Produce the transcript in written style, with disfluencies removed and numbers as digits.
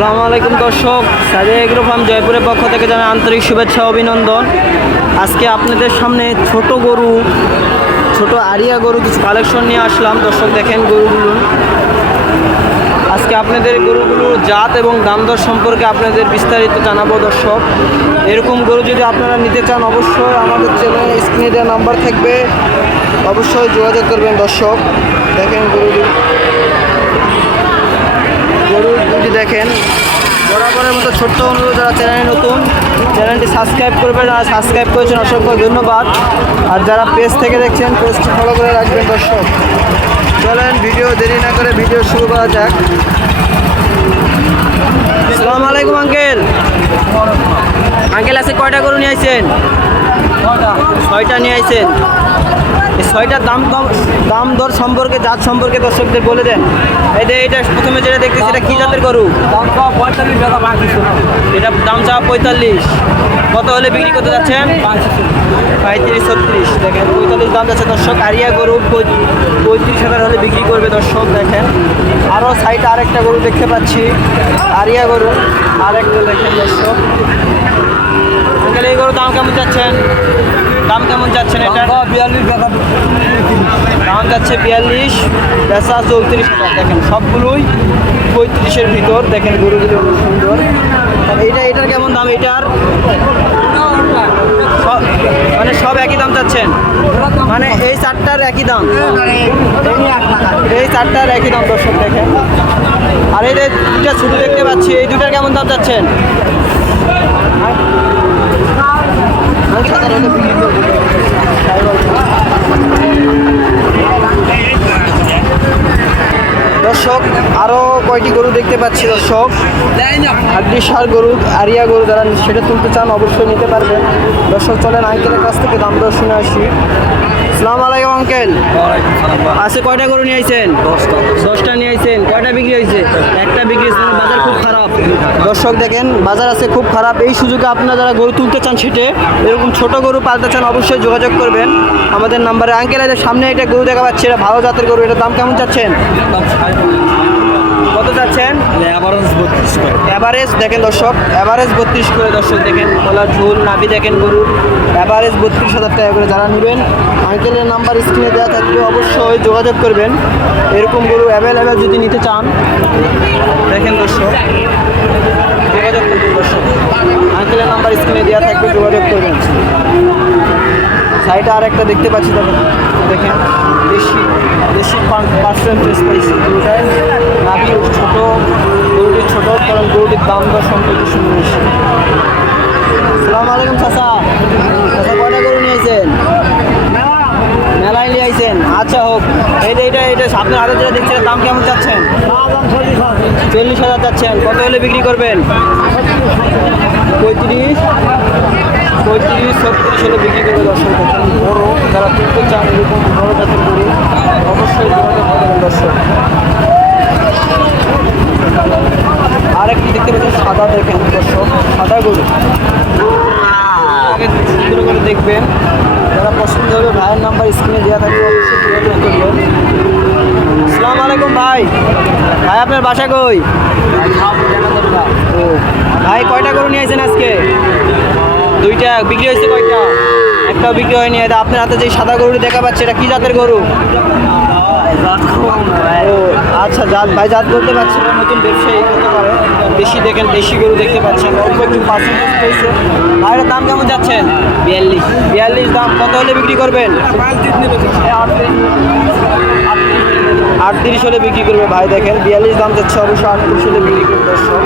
আসসালামু আলাইকুম দর্শক, সাদিয়া এগ্রো ফার্ম জয়পুরের পক্ষ থেকে জানাই আন্তরিক শুভেচ্ছা অভিনন্দন। আজকে আপনাদের সামনে ছোট গরু, ছোট আরিয়া গরু কিছু কালেকশন নিয়ে আসলাম। দর্শক দেখেন গরুগুলো, আজকে আপনাদের গরুগুলোর জাত এবং দাম দর সম্পর্কে আপনাদের বিস্তারিত জানাবো। দর্শক এরকম গরু যদি আপনারা নিতে চান অবশ্যই আমাদের চ্যানেলে স্ক্রিনে দেওয়া নাম্বার থাকবে, অবশ্যই যোগাযোগ করবেন। দর্শক দেখেন গরুগুলি দেখেন, বরাবরের মতো ছোট্ট অনুরোধ, যারা চ্যানেলে নতুন চ্যানেলটি সাবস্ক্রাইব করবেন, যারা সাবস্ক্রাইব করেছেন অসংখ্য ধন্যবাদ। আর যারা পেজ থেকে দেখছেন পেজটি ফলো করে রাখবেন। দর্শক চলেন ভিডিও দেরি না করে ভিডিও শুরু করা যাক। আসসালামু আলাইকুম আঙ্কেল। আজকে কয়টা গরু নিয়ে আইছেন? 6টা নিয়ে আইছেন। এই 6টার দাম দর সম্পর্কে, জাত সম্পর্কে দর্শকদের বলে দেন। এটা প্রথমে যেটা দেখতেছি, এটা কী জাতের গরু? এটা দাম চাওয়া 45। কত হলে বিক্রি করতে যাচ্ছেন? 35-36। দেখেন 45 দাম যাচ্ছে দর্শক। আরিয়া গরু 35,000 হলে বিক্রি করবে। দর্শক দেখেন আরও সাইডে আরেকটা গরু দেখতে পাচ্ছি, আরিয়া গরু আরেকটা দেখেন। দর্শক এই গরু দাম কেমন যাচ্ছেন? দাম কেমন যাচ্ছেন? এটা 42 দাম যাচ্ছে, 42, বেচা 34,000। দেখেন সবগুলোই 35-এর ভিতর। দেখেন গরুগুলো খুব সুন্দর। এটার কেমন দাম? এটার মানে সব একই দাম চাচ্ছেন? মানে এই 4টার একই দাম, এই 4টার একই দাম। দর্শক দেখেন, আর এই দুটা ছোটো দেখতে পাচ্ছি, এই দুটার কেমন দাম চাচ্ছেন? দর্শক আরও কয়টি গরু দেখতে পাচ্ছি। দর্শক হাড্ডিসার গরু, আরিয়া গরু, যারা সেটা তুলতে চান অবশ্যই নিতে পারবেন। দর্শক চলেন আঙ্কেলের কাছ থেকে দাম দর শুনে আসি। আসসালামু আলাইকুম আঙ্কেল। আজকে কয়টা গরু নিয়ে আইছেন? 10টা নিয়ে আইছেন। কয়টা বিক্রি হয়েছে? একটা বিক্রি হয়েছে। বাজার খুব খারাপ। দর্শক দেখেন বাজার আছে খুব খারাপ। এই সুযোগে আপনারা যারা গরু তুলতে চান, সেটে এরকম ছোট গরু পালতে চান অবশ্যই যোগাযোগ করবেন আমাদের নাম্বারে। আঙ্কেল এদের সামনে এটা গরু দেখা পাচ্ছি, এটা ভালো জাতের গরু। এটার দাম কেমন চাচ্ছেন? কত চাচ্ছেন? অ্যাভারেজ দেখেন দর্শক, অ্যাভারেজ 32 করে। দর্শক দেখেন গলার ঝোল, নাভি দেখেন গরুর। অ্যাভারেজ 32,000 টাকা করে। যারা নেবেন আঙ্কেলের নাম্বার স্ক্রিনে দেওয়া থাকবে, অবশ্যই যোগাযোগ করবেন। এরকম গরু অ্যাভেলেবেল যদি নিতে চান দেখেন দর্শক যোগাযোগ করবেন। দর্শক আঙ্কেলের নাম্বার স্ক্রিনে দেওয়া থাকবে, যোগাযোগ করবেন। সাইডে আর একটা দেখতে পাচ্ছি, দেখেন দেশি পার্সেন্টেজ পাইছি। গরুটায় নাভি ছোটো, গরুটি ছোটো, কারণ গরুটির দাম দর সম্পর্কে শুনে এসেছি। আসসালামু আলাইকুম চাচা। কয়টা গরু নিয়েছেন? মেলায় নিয়ে আইছেন। আচ্ছা হোক। এটা আপনার হাতে যেটা দেখছেন, দাম কেমন চাচ্ছেন? 40,000 চাচ্ছেন। কত হলে বিক্রি করবেন? 35-36 হলে বিক্রি করবে। দর্শক বড় যারা তুলতে চান এরকম বড় জাতের গরু অবশ্যই যোগাযোগ করবেন। দর্শক আরেকটি দেখতে পাচ্ছেন সাদা, দেখেন দর্শক সাদা গরু। সুন্দর করে দেখবেন, যারা পছন্দ হবে ভাইয়ের নাম্বার স্ক্রিনে দেওয়া থাকবে, অবশ্যই যোগাযোগ করবেন। আসসালামু আলাইকুম ভাই। ভাই আপনার বাসা কই? ভাই কয়টা গরু নিয়ে আসছেন আজকে? 2টা বিক্রি হয়েছে। কয়টা? একটাও বিক্রি হয়নি। এটা আপনার হাতে যে সাদা গরুটি দেখা পাচ্ছে, এটা কি জাতের গরু? ও আচ্ছা, জাত ভাই জাত বলতে পারছি না, নতুন ব্যবসায়ী হতে পারে। দেশি দেখেন, দেশি গরু দেখতে পাচ্ছেন, অল্প একটু পার্সেন্টেজ পেয়েছে। ভাইয়ের দাম কেমন যাচ্ছেন? 42 দাম। কত হলে বিক্রি করবেন? 38 হলে বিক্রি করবে ভাই। দেখেন 42 দাম যাচ্ছে, অবশ্যই 38 হলে বিক্রি করবে। দর্শক